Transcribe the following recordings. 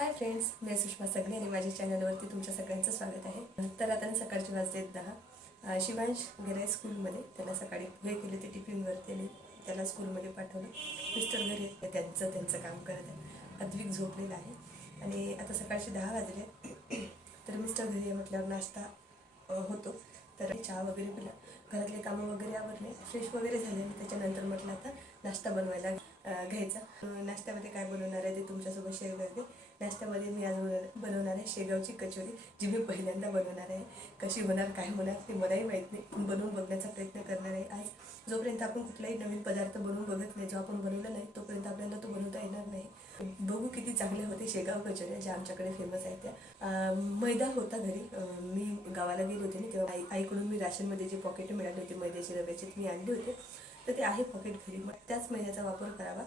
Hi friends मी सुषमा सगळे आणि माझ्या चॅनलवरती तुमच्या सगळ्यांचं स्वागत आहे. तर आता सकाळची वाजले दहा. शिवांश गेलाय स्कूलमध्ये त्याला सकाळी पोहे केले ते टिफिनवरती आणि त्याला स्कूलमध्ये पाठवलं. मिस्टर घरी आहेत. त्यांचं त्यांचं काम करत आहे अद्विक झोपलेलं आहे. आणि आता सकाळचे दहा वाजले. तर मिस्टर घरी आहे म्हटल्यावर नाश्ता होतो. तर चहा वगैरे पिला. घरातले कामं वगैरे आवरले. फ्रेश वगैरे झाले. आणि त्याच्यानंतर म्हटलं आता नाश्ता बनवायला. घ्यायचा. नाश्त्यामध्ये काय बनवणार आहे ते तुमच्यासोबत शेअर करते. नाश्त्यामध्ये मी आज बनवणार- बनवणार आहे शेगावची कचोरी जी मी पहिल्यांदा बनवणार आहे. कशी होणार काय होणार ते मलाही माहीत नाही. पण बनवून बघण्याचा प्रयत्न करणार आहे आज. जोपर्यंत आपण कुठलाही नवीन पदार्थ बनवून बघत नाही जो आपण बनवला नाही तोपर्यंत आपल्याला तो बनवता येणार नाही. बघू किती चांगले होते शेगाव कचोऱ्या ज्या आमच्याकडे फेमस आहेत त्या. मैदा होता घरी. मी गावाला गेले होते ना तेव्हा आई आईकडून मी राशनमध्ये जे पॉकेट मिळाले होते मैद्याचे रव्याचे मी आणले होते. तर ते आहे पॉकेट घरी. मग त्याच मैद्याचा वापर करावा.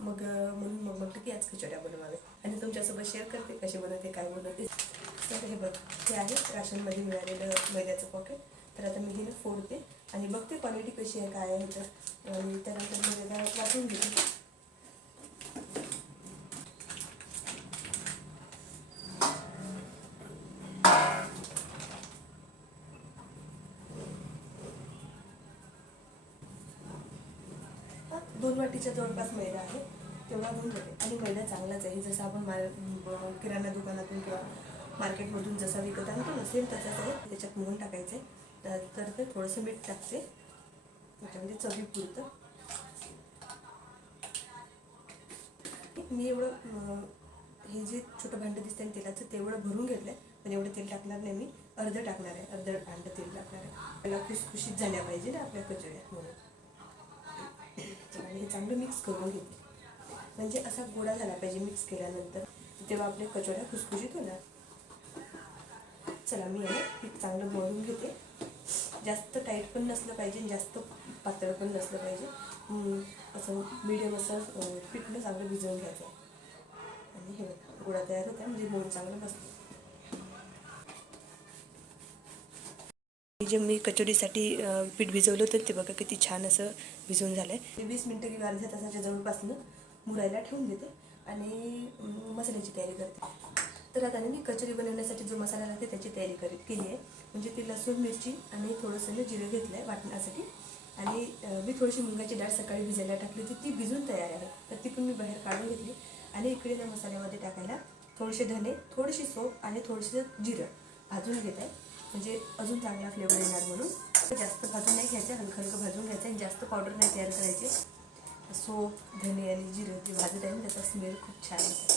मग म्हणून मग म्हटलं की आज खिचड्या बनवावे आणि तुमच्यासोबत शेअर करते कसे बनवते काय बनवते. तर हे बघ हे आहे राशनमध्ये मिळालेलं मैद्याचं पॉकेट तर आता मी हिने फोडते. आणि बघते क्वालिटी कशी आहे काय आहे तर. आणि त्यानंतर मी त्याला वाटून घेते हा, दोन जवळपास मैदा आहे तेवढा होऊन जाते आणि मैदा चांगलाच आहे. जसं आपण मार किराणा दुकानातून किंवा मार्केटमधून जसा विकत आणतो नसेल तसाच आहे. त्याच्यात मोहन टाकायचं आहे तर तर ते थोडंसं मीठ टाकते. त्याच्यामध्ये चवी पुरतं. मी एवढं हे जे छोटं भांडं दिसतं आणि तेलाचं तेवढं भरून घेतलं आहे पण एवढं तेल टाकणार नाही मी. अर्धं टाकणार आहे. अर्धं भांडं तेल टाकणार आहे. त्याला खुशखुशीत झाल्या पाहिजे ना आपल्या कचोऱ्यात म्हणून. आणि हे चांगलं मिक्स करून घेते. म्हणजे असा गोळा झाला पाहिजे मिक्स केल्यानंतर. तेव्हा आपल्या कचोऱ्या खुसखुशीत होणार. चला मी याला पीठ चांगलं मळून घेते. जास्त टाईट पण नसलं पाहिजे जास्त पातळ पण नसलं पाहिजे. असं मिडियम असं अं, पीठनं चांगलं भिजवून घ्यायचं. आणि हे गोळा तयार होता म्हणजे मोड चांगलं बसतं जे मी कचोरीसाठी पीठ भिजवलं होतं ते बघा किती छान असं भिजवून झालं आहे वीस मिनटं किंवा अर्ध्या तासाच्या जवळपासनं मुरायला ठेवून देते आणि मसाल्याची तयारी करते. तर आता मी कचोरी बनवण्यासाठी जो मसाला लागते त्याची तयारी करी केली आहे. म्हणजे ती लसूण मिरची आणि थोडंसं जिरं घेतलं आहे वाटण्यासाठी. आणि मी थोडीशी मुंगाची डाळ सकाळी भिजायला टाकली होती. ती भिजून तयार आहे. तर ती पण मी बाहेर काढून घेतली. आणि इकडे त्या मसाल्यामध्ये टाकायला थोडेसे धने थोडीशी सोप आणि थोडंसं जिरं भाजून घेत. आहे म्हणजे अजून चांगला फ्लेवर येणार म्हणून. जास्त भाजून नाही घ्यायचं हलकं हलकं भाजून घ्यायचं आणि जास्त पावडर नाही तयार करायचे. सोप धने आणि जिरं ते भाजत आहे त्याचा स्मेल खूप छान येतो.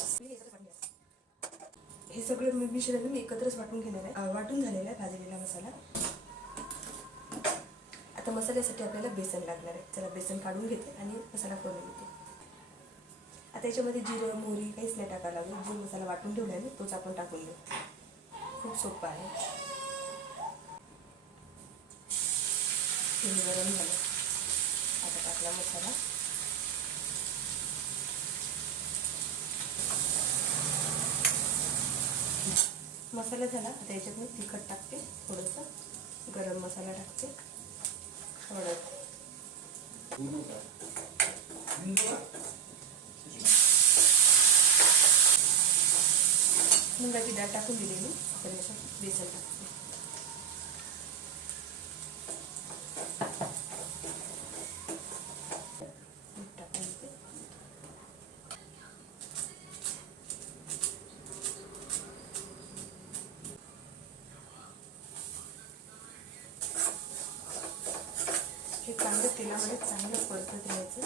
हे सगळं मी मिश्रण मी एकत्रच वाटून घेणार आहे. वाटून झालेला आहे भाजलेला मसाला. आता मसाल्यासाठी आपल्याला बेसन लागणार आहे. चला बेसन काढून घेते आणि मसाला करून घेते आता याच्यामध्ये जिरं मोहरी काहीच नाही टाकायला लागेल जो मसाला वाटून ठेवला आहे तोच आपण टाकून घेऊ खूप सोपं आहे. तेल गरम झालं आता टाकला मसाला. मसाला झाला. आता याच्यात मी तिखट टाकते. थोडंसं गरम मसाला टाकते. हळद. मुंगाची डाळ टाकून दिली मी. तर याच्यात बेसन टाकते मीठ टाकून देते हे चांगलं तेलामध्ये चांगलं परतत राहायचं.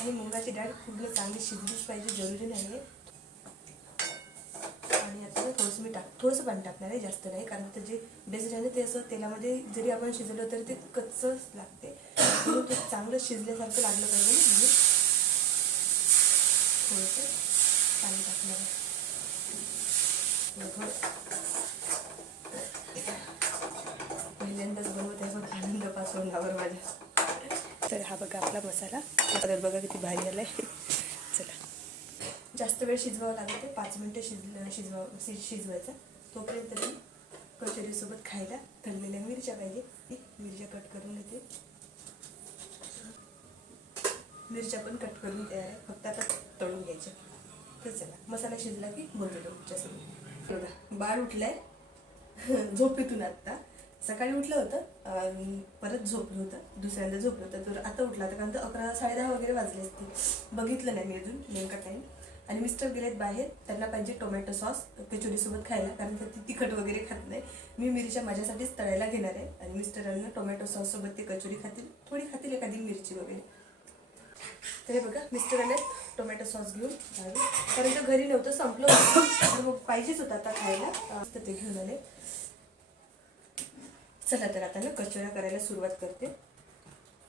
आणि मुंगाची डाळ पूर्ण चांगली शिजलीच पाहिजे जरुरी नाही आहे आणि आता थोडंसं मी टाक थोडंसं पाणी टाकणार आहे जास्त नाही कारण ते जे बेसन आहे ना ते असं तेलामध्ये जरी आपण शिजवलं तरी ते कच्चंच लागते. म्हणून ते चांगलं शिजल्यासारखं लागलं पाहिजे ना म्हणजे थोडंसं पाणी टाकणार आहे. पहिल्यांदाच आनंद माझ्या तर हा बघा आपला मसाला. कलर बघा किती भारी आलाय. चला. जास्त वेळ शिजवावं लागते पाच मिनटं शिजलं शिजवा शिज शिजवायचा. तोपर्यंत मी कचोरीसोबत खायला थरलेल्या मिरच्या पाहिजे. मिरच्या कट करून घेते. मिरच्या पण कट करून तयार आहे फक्त आता तळून घ्यायच्या तर चला मसाला शिजला की बोलतो तुमच्यासोबत. बघा बाळ उठलाय. झोपेतून आत्ता. सकाळी उठलं होतं मी परत झोपलं होतं दुसऱ्यांदा झोपलं होतं. तर आता उठला होता कारण तर अकरा साडेदहा वगैरे वाजले असते बघितलं नाही मी अजून नेमका टाईम आणि मिस्टर गेलेत बाहेर त्यांना पाहिजे टोमॅटो सॉस कचोरीसोबत खायला कारण का ती तिखट वगैरे खात नाही. मी मिरच्या माझ्यासाठीच तळायला घेणार आहे. आणि मिस्टरांना टोमॅटो सॉससोबत ते कचोरी खातील थोडी खातील एखादी मिरची वगैरे. तर हे बघा मिस्टरांना टोमॅटो सॉस घेऊन कारण तर घरी नव्हतं संपलं होतं. तर मग पाहिजेच होतं आता खायला. तर ते घेऊन आले. चला तर आता ना कचोऱ्या करायला सुरुवात करते.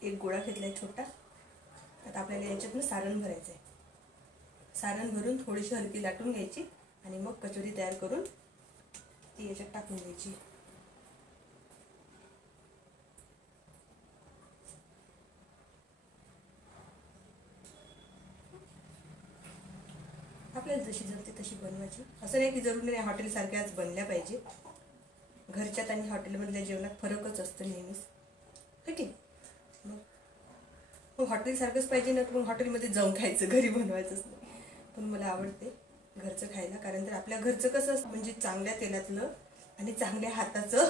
एक गोळा घेतला आहे छोटा. आता आपल्याला याच्यातनं सारण भरायचं आहे सारण भरून थोडीशी हलकी लाटून घ्यायची आणि मग कचोरी तयार करून ती याच्यात टाकून द्यायची. आपल्याला जशी जमते तशी बनवायची. असं नाही की जरूर नाही हॉटेलसारख्याच बनल्या पाहिजे. घरच्यात आणि हॉटेलमधल्या जेवणात फरकच असतो नेहमीच. ठीक आहे मग हो, मग हॉटेलसारखंच पाहिजे ना तर मग हॉटेलमध्ये जाऊन खायचं घरी बनवायचंच नाही. पण मला आवडते घरचं खायला कारण तर आपल्या घरचं कसं असतं म्हणजे चांगल्या तेलातलं आणि चांगल्या हाताचं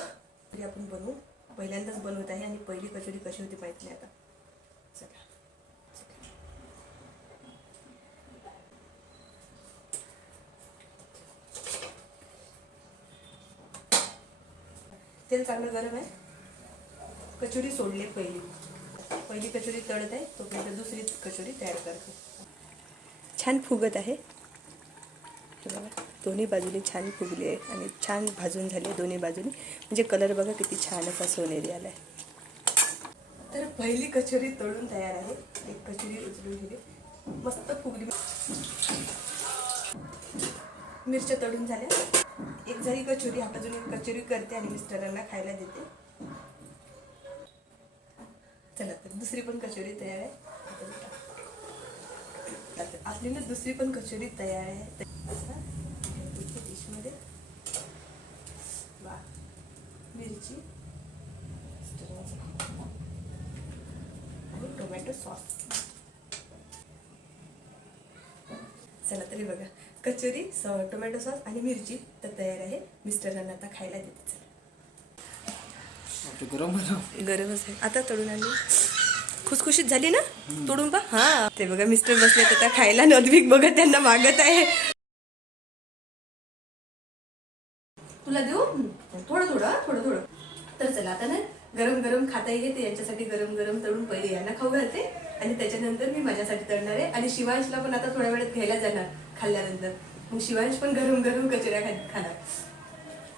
तरी आपण बनवू. पहिल्यांदाच बनवत आहे आणि पहिली कचोरी कशी होती माहीत नाही आता. चला. तेल चांगलं गरम आहे. कचोरी सोडली पहिली. पहिली कचोरी तळत आहे तोपर्यंत दुसरी कचोरी तयार करते. छान फुगत आहे. बघा दोन्ही बाजूने छान फुगली आहे आणि छान भाजून झाली आहे दोन्ही बाजूने. म्हणजे कलर बघा किती छान असा सोनेरी आला आहे तर पहिली कचोरी तळून तयार आहे. एक कचोरी उचलून घेते. मस्त फुगली. मिरच्या तळून झाल्या. एक जरी कचोरी हातातून कचोरी करते आणि मिस्टरांना खायला देते. चला तर दुसरी पण कचोरी तयार आहे. आपली ना दुसरी पण कचोरी तयार आहे तर आता इथे डिशमध्ये वा मिरची मिस्टरांचं आणि टोमॅटो सॉस चला तरी बघा. कचोरी स- टोमॅटो सॉस आणि मिरची तर तयार आहे. मिस्टरांना आता खायला देते. चला. आपलं गरम गरम गरमच आहे. आता तळून आणली खुसखुशीत झाली ना? तोडून पा हा. ते बघा मिस्टर बसले आता खायला. नदविक बघा त्यांना मागत आहे. तुला देऊ? थोडं थोडं थोडं थोडं. तर चला आता ना गरम गरम खाता येईल ते यांच्यासाठी गरम गरम तळून पहिले यांना खाऊ घालते. आणि त्याच्यानंतर मी माझ्यासाठी तळणार आहे. आणि शिवांशला पण आता थोड्या वेळात घ्यायला जाणार खाल्ल्यानंतर. मग शिवांश पण गरम गरम कचोऱ्या खा- खाणार.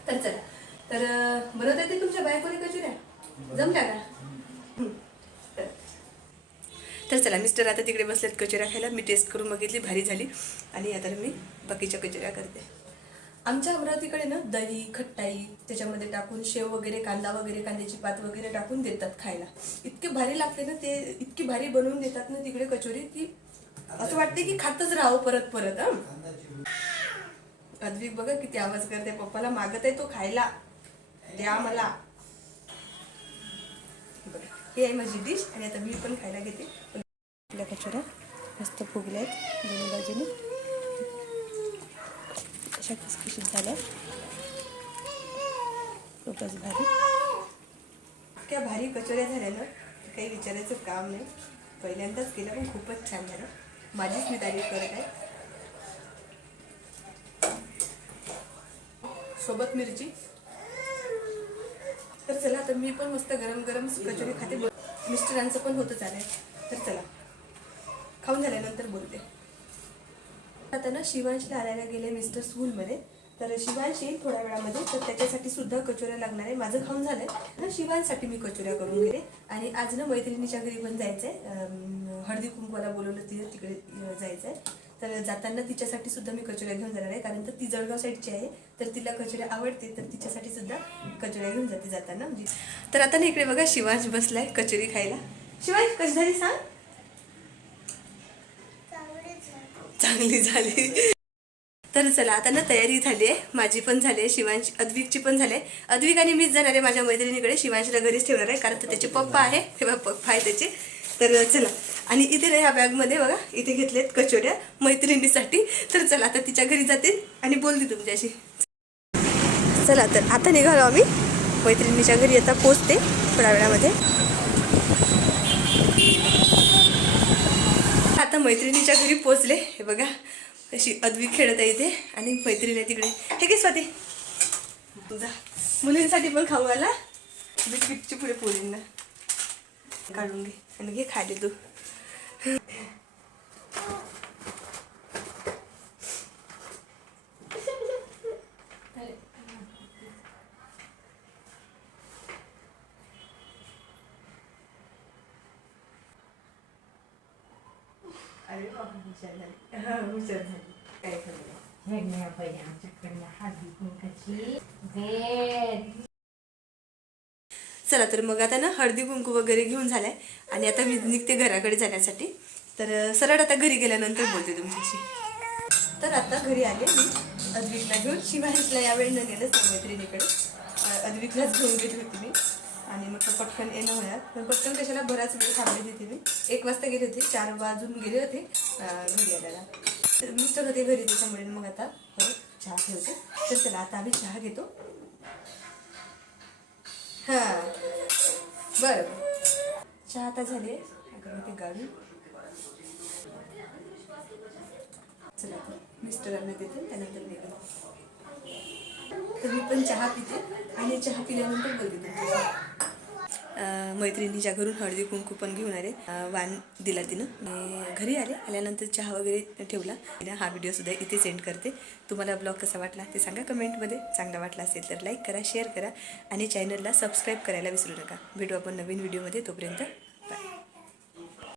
तर चला. तर बनवता येते तुमच्या बायकोने कचोऱ्या? जमल्या का? तर- तर चला मिस्टर आता तिकडे बसलेत कचोऱ्या खायला. मी टेस्ट करून बघितली भारी झाली. आणि आता मी बाकीच्या कचोऱ्या करते. आमच्या अमरावतीकडे ना दही खट्टाई त्याच्यामध्ये टाकून शेव वगैरे कांदा वगैरे कांद्याची पात वगैरे टाकून देतात खायला. इतके भारी लागते ना ते इतकी भारी बनवून देतात ना तिकडे कचोरी की असं वाटते की खातच राहावं परत परत हा. अद्विक बघा किती आवाज करते. पप्पाला मागत आहे तो खायला. द्या मला. बरं हे आहे माझी डिश आणि आता मी पण खायला घेते. आपल्या कचोऱ्या मस्त फुगल्या आहेत दोन्ही बाजूने. अशा खसखशीत झाल्या. खूपच भारी. इतक्या भारी कचोऱ्या झाल्या ना काही विचारायचं काम नाही. पहिल्यांदाच केलं पण खूपच छान झालं. माझीच मी तारीफ करत आहे. सोबत मिरची. तर चला आता मी पण मस्त गरम गरम कचोरी खाते. मिस्टरांचं पण होतं चालेल. तर चला. खाऊन झाल्यानंतर बोलते. आता ना शिवांशला आणायला गेले मिस्टर स्कूलमध्ये. तर शिवांश येईल थोड्या वेळामध्ये तर त्याच्यासाठी सुद्धा कचोऱ्या लागणार आहे. माझं खाऊन झालंय. ना शिवांसाठी मी कचोऱ्या करून गेले आणि आज ना मैत्रिणीच्या घरी पण जायचंय. आहे हळदी कुंकवाला बोलवलं तिथे तिकडे जायचं जायचंय. तर जाताना तिच्यासाठी सुद्धा मी कचोऱ्या घेऊन जाणार आहे. कारण तर ती जळगाव साईडची आहे. तर तिला कचोऱ्या आवडते तर तिच्यासाठी सुद्धा कचोऱ्या घेऊन जाते जाताना. म्हणजे तर आता ना इकडे बघा शिवांश बसलाय कचोरी खायला. शिवांश कशी झाली सांग? चांगली झाली. तर चला आता ना तयारी झाली आहे माझी पण झाली आहे शिवांश अद्विकची पण झाली आहे अद्विक आणि मीच जाणार आहे माझ्या मैत्रिणीकडे. शिवांशला घरीच ठेवणार आहे कारण तर त्याचे पप्पा आहे. तेव्हा पप्पा आहे त्याचे. तर चला आणि इथे ना ह्या बॅगमध्ये बघा इथे घेतलेत कचोऱ्या मैत्रिणीसाठी. तर चला चला आता तिच्या घरी जाते आणि बोलते तुमच्याशी. चला तर आता निघालो आम्ही. मैत्रिणीच्या घरी आता पोचते थोड्या वेळामध्ये आता मैत्रिणीच्या घरी पोचले. हे बघा अशी अद्वी खेळत आहे इथे. आणि मैत्रिणी आहे तिकडे. हे की स्वाती. जा. मुलींसाठी पण खाऊ आला बिस्किटची पुढे पोरींना. काढून घे. आणि घे खाली तू अरे बाबा हुशार झाली हा हुशार झाली काय खरं नाही. वेगळ्या पाहिजे आमच्याकडनं हळदी कुंकाची भेट चला तर मग आता ना हळदी कुंकू वगैरे घेऊन झालाय. आणि आता मी निघते घराकडे जाण्यासाठी. तर सरळ आता घरी गेल्यानंतर बोलते तुमच्याशी. तर आता घरी आले मी अद्विकला घेऊन. शिवानीसला यावेळी न गेलं मैत्रिणीकडे अद्विकलाच घेऊन गेली होती मी. आणि मग पटकन येणं होणार. पण पटकन कशाला बराच वेळ थांबली होती मी. एक वाजता गेले होते. चार वाजून गेले होते घरी आल्याला. तर मिस्टर होते घरी त्याच्यामुळे. मग आता परत चहा ठेवते. तर चला आता आम्ही चहा घेतो. हां. बरं. चहा आता झाले ते गावी. चला मिस्टरांना देते त्यानंतर निघा तर मी पण चहा पिते आणि चहा पिल्यानंतर बोलते तुमच्याशी. मैत्रिणीच्या घरून हळदी कुंकू पण घेऊन आले वान वाण दिला तिनं. घरी आले आल्यानंतर चहा वगैरे ठेवला. आणि हा व्हिडिओ सुद्धा इथे सेंड करते. तुम्हाला ब्लॉग कसा वाटला ते सांगा कमेंटमध्ये चांगला वाटला असेल तर लाईक करा शेअर करा आणि चॅनलला सबस्क्राईब करायला विसरू नका. भेटू आपण नवीन व्हिडिओमध्ये तोपर्यंत.